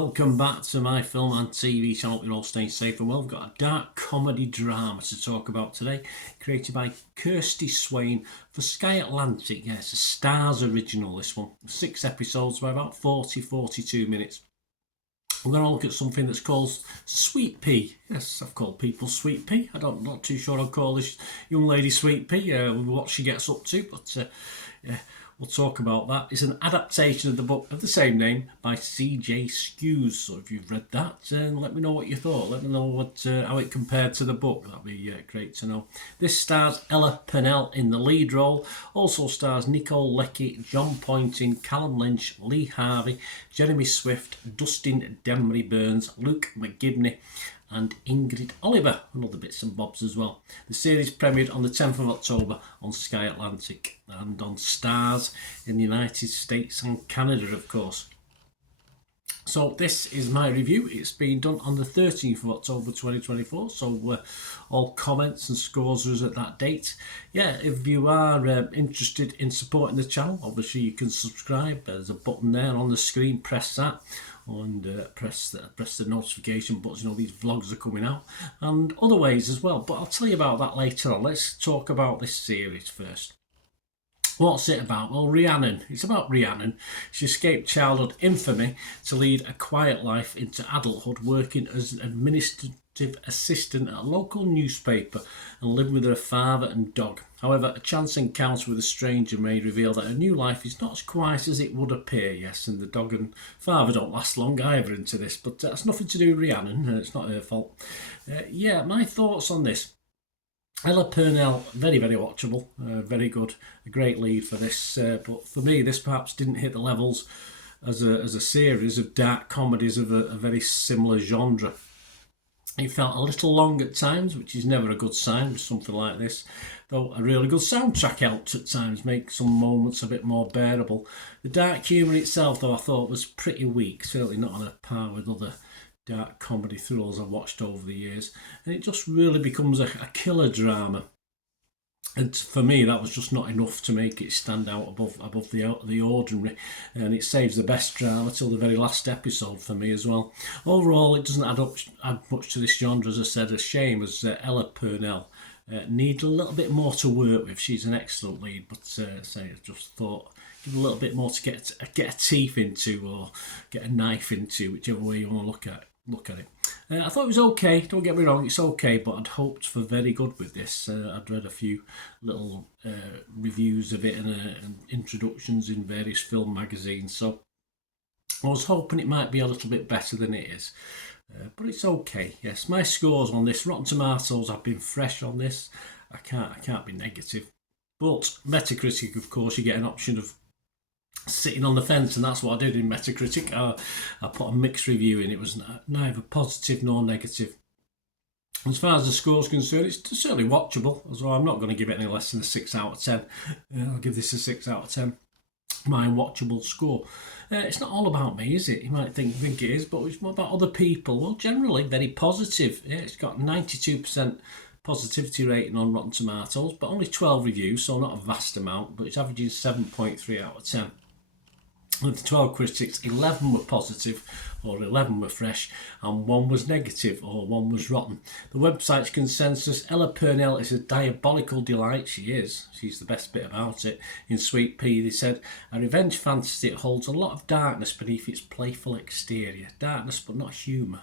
welcome back to my film and TV channel. You're all staying safe and well. We've got a dark comedy drama to talk about today, created by Kirsty Swain for Sky Atlantic. Yeah, it's a Stars original, this one. 6 episodes by about 42 minutes. We're going to look at something that's called Sweetpea. Yes, I've called people Sweetpea. I'm not too sure I'll call this young lady Sweetpea, what she gets up to, but yeah, we'll talk about that. It's an adaptation of the book of the same name by C.J. Skews. So if you've read that, let me know what you thought. Let me know how it compared to the book. That'd be great to know. This stars Ella Purnell in the lead role. Also stars Nicole Leckie, John Poynting, Callum Lynch, Lee Harvey, Jeremy Swift, Dustin Demery-Burns, Luke McGibney, and Ingrid Oliver, and other bits and bobs as well. The series premiered on the 10th of October on Sky Atlantic and on Stars in the United States and Canada, of course. So this is my review. It's been done on the 13th of October 2024, so all comments and scores are at that date. Yeah, if you are interested in supporting the channel, obviously you can subscribe. There's a button there on the screen, press that, and press the notification buttons. You know, these vlogs are coming out, and other ways as well, but I'll tell you about that later on. Let's talk about this series first. What's it about? Well, Rhiannon. It's about Rhiannon. She escaped childhood infamy to lead a quiet life into adulthood, working as an administrative assistant at a local newspaper and living with her father and dog. However, a chance encounter with a stranger may reveal that her new life is not as quiet as it would appear. Yes, and the dog and father don't last long either into this, but that's nothing to do with Rhiannon. It's not her fault. Yeah, my thoughts on this. Ella Purnell, very, very watchable, very good, a great lead for this. But for me, this perhaps didn't hit the levels as a series of dark comedies of a very similar genre. It felt a little long at times, which is never a good sign with something like this. Though a really good soundtrack helped at times make some moments a bit more bearable. The dark humour itself, though, I thought was pretty weak, certainly not on a par with other dark comedy thrillers I've watched over the years, and it just really becomes a killer drama. And for me, that was just not enough to make it stand out above the ordinary, and it saves the best drama till the very last episode for me as well. Overall, it doesn't add much to this genre, as I said. A shame, as Ella Purnell needs a little bit more to work with. She's an excellent lead, but I just thought give a little bit more to get a teeth into, or get a knife into, whichever way you want to look at it. I thought it was okay, don't get me wrong, it's okay, but I'd hoped for very good with this. I'd read a few little reviews of it and introductions in various film magazines, so I was hoping it might be a little bit better than it is. But it's okay. Yes, my scores on this, Rotten Tomatoes, I've been fresh on this. I can't be negative. But Metacritic, of course, you get an option of sitting on the fence, and that's what I did in Metacritic. I put a mixed review in. It was neither positive nor negative. As far as the score's concerned, it's certainly watchable, so I'm not going to give it any less than a 6 out of 10. I'll give this a 6 out of 10. My watchable score. It's not all about me, is it? You might think it is, but it's more about other people. Well, generally very positive. Yeah, it's got 92% positivity rating on Rotten Tomatoes, but only 12 reviews, so not a vast amount, but it's averaging 7.3 out of 10. Of the 12 critics, 11 were positive, or 11 were fresh, and 1 was negative, or 1 was rotten. The website's consensus: Ella Purnell is a diabolical delight. She is. She's the best bit about it. In Sweetpea, they said, a revenge fantasy that holds a lot of darkness beneath its playful exterior. Darkness, but not humour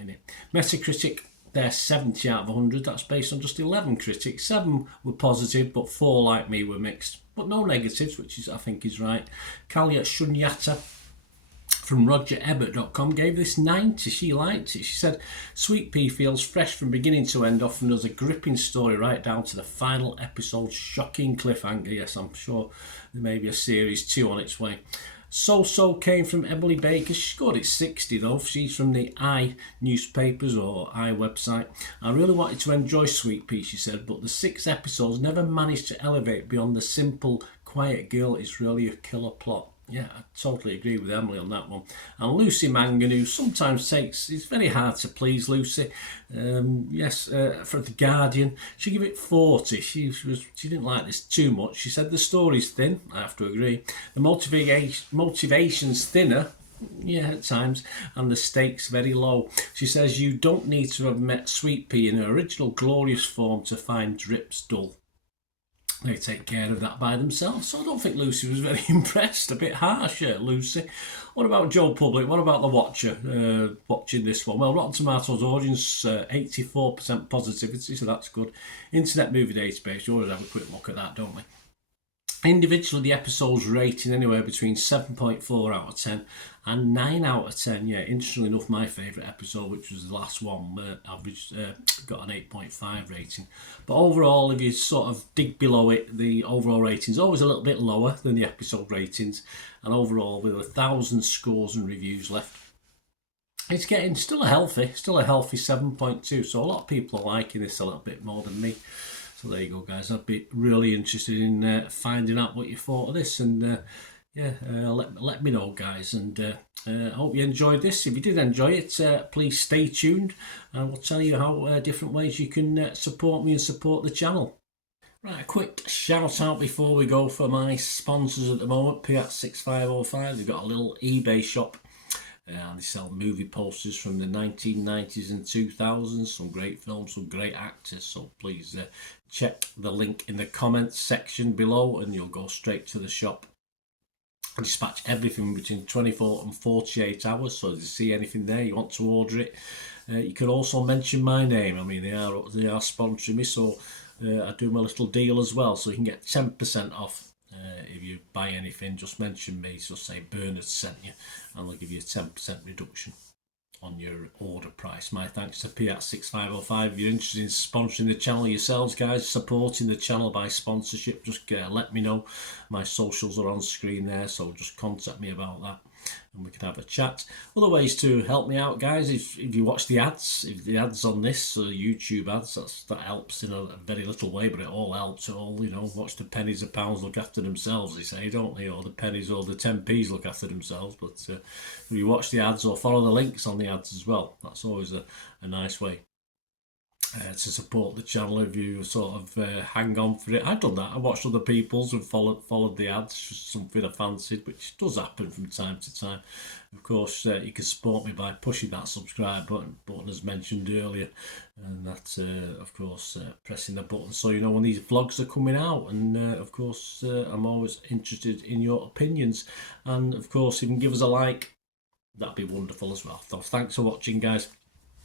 in it. Metacritic, they're 70 out of 100. That's based on just 11 critics. 7 were positive, but 4, like me, were mixed. But no negatives, which I think is right. Kalia Shunyata from RogerEbert.com gave this 90. She liked it. She said, Sweetpea feels fresh from beginning to end, offering us a gripping story right down to the final episode's shocking cliffhanger. Yes, I'm sure there may be a series 2 on its way. So came from Emily Baker. She scored it 60 though. She's from the I newspapers or I website. I really wanted to enjoy Sweetpea, she said, but the 6 episodes never managed to elevate beyond the simple quiet girl. It's really a killer plot. Yeah, I totally agree with Emily on that one. And Lucy Mangan, who sometimes it's very hard to please Lucy. For The Guardian, she gave it 40. She didn't like this too much. She said the story's thin. I have to agree. The motivation's thinner. Yeah, at times, and the stakes very low. She says you don't need to have met Sweetpea in her original glorious form to find drips dull. They take care of that by themselves. So I don't think Lucy was very impressed. A bit harsh, Lucy. What about Joe Public? What about the watcher watching this one? Well, Rotten Tomatoes audience 84% positivity, so that's good. Internet Movie Database, you always have a quick look at that, don't we? Individually, the episode's rating anywhere between 7.4 out of 10 and 9 out of 10. Yeah, interestingly enough, my favourite episode, which was the last one, got an 8.5 rating. But overall, if you sort of dig below it, the overall rating is always a little bit lower than the episode ratings. And overall, with 1,000 scores and reviews left, it's getting still a healthy 7.2. So a lot of people are liking this a little bit more than me. So there you go, guys. I'd be really interested in finding out what you thought of this, and let me know, guys. And I hope you enjoyed this. If you did enjoy it, please stay tuned, and we'll tell you how different ways you can support me and support the channel. Right, a quick shout out before we go for my sponsors at the moment. Piat6505. They've got a little eBay shop. And they sell movie posters from the 1990s and 2000s, some great films, some great actors, so please check the link in the comments section below and you'll go straight to the shop. I dispatch everything between 24 and 48 hours, so if you see anything there, you want to order it, you can also mention my name. I mean, they are sponsoring me, so I do my little deal as well, so you can get 10% off. If you buy anything, just mention me, so say Bernard sent you, and they'll give you a 10% reduction on your order price. My thanks to Piat6505. If you're interested in sponsoring the channel yourselves, guys, supporting the channel by sponsorship, just let me know. My socials are on screen there, so just contact me about that and we can have a chat. Other ways to help me out, guys, if you watch the ads, if the ads on this YouTube ads, that helps in a very little way, but it all helps. It all, watch the pennies and pounds look after themselves, they say, don't they? Or the pennies or the 10p's look after themselves. But if you watch the ads or follow the links on the ads as well, that's always a nice way to support the channel. If you sort of hang on for it, I've done that. I watched other people's and followed the ads, just something I fancied, which does happen from time to time. Of course, you can support me by pushing that subscribe button as mentioned earlier, and that of course pressing the button so you know when these vlogs are coming out. And of course I'm always interested in your opinions, and of course if you can give us a like, that'd be wonderful as well. So thanks for watching, guys.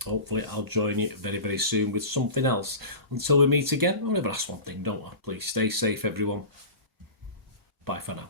Hopefully I'll join you very, very soon with something else. Until we meet again, I'll never ask one thing, don't I? Please stay safe, everyone. Bye for now.